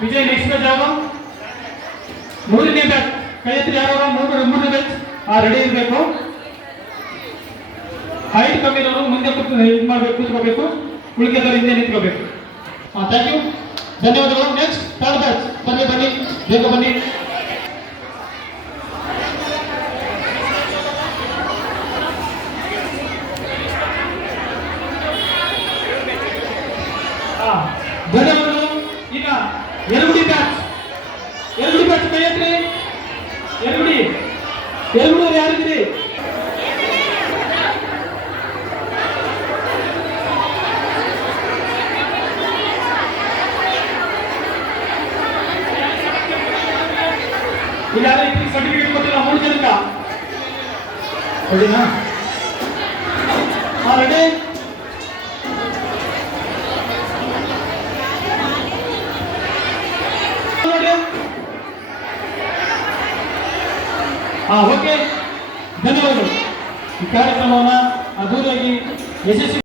Vijay next ಜಾಗ ಮೂರನೇ batch ಕೈ ಎತ್ತಿ ಯಾರು ಮೂರನೇ ಬ್ಯಾಚ್ ರೆಡಿ ಇರಬೇಕು. ಹೈಟ್ ಕಮ್ಮಿ ಇರೋರು ಮುಂದೆ ಇದು ಮಾಡಬೇಕು, ಕೂತ್ಕೋಬೇಕು, ಉಳಿಕೆದವರು ಹಿಂದೆ ನಿಂತ್ಕೋಬೇಕು. ಥ್ಯಾಂಕ್ ಯು, ಧನ್ಯವಾದಗಳು. ನೆಕ್ಸ್ಟ್ ಥರ್ಡ್ ಬ್ಯಾಚ್ ಬನ್ನಿ ಬನ್ನಿ, ಬೇಗ ಬನ್ನಿ. ಧನ್ಯವಾದಗಳು. ಈಗ ಎರಗುಡಿ ಬ್ಯಾಚ್ ಕೈ ಎತ್ತಿ. ಎರಗುಡಿ ಯಾರಿದ್ದೀರಿ? ಈಗ ಸರ್ಟಿಫಿಕೇಟ್ ಕೊಟ್ಟಿಲ್ಲ 3 ಜನಕ್ಕ ಕೊಡಿನಾ? ರೆಡಿ? ಓಕೆ, ಧನ್ಯವಾದಗಳು. ಈ ಕಾರ್ಯಕ್ರಮವನ್ನು ಅದ್ದೂರಿಯಾಗಿ ಯಶಸ್ವಿ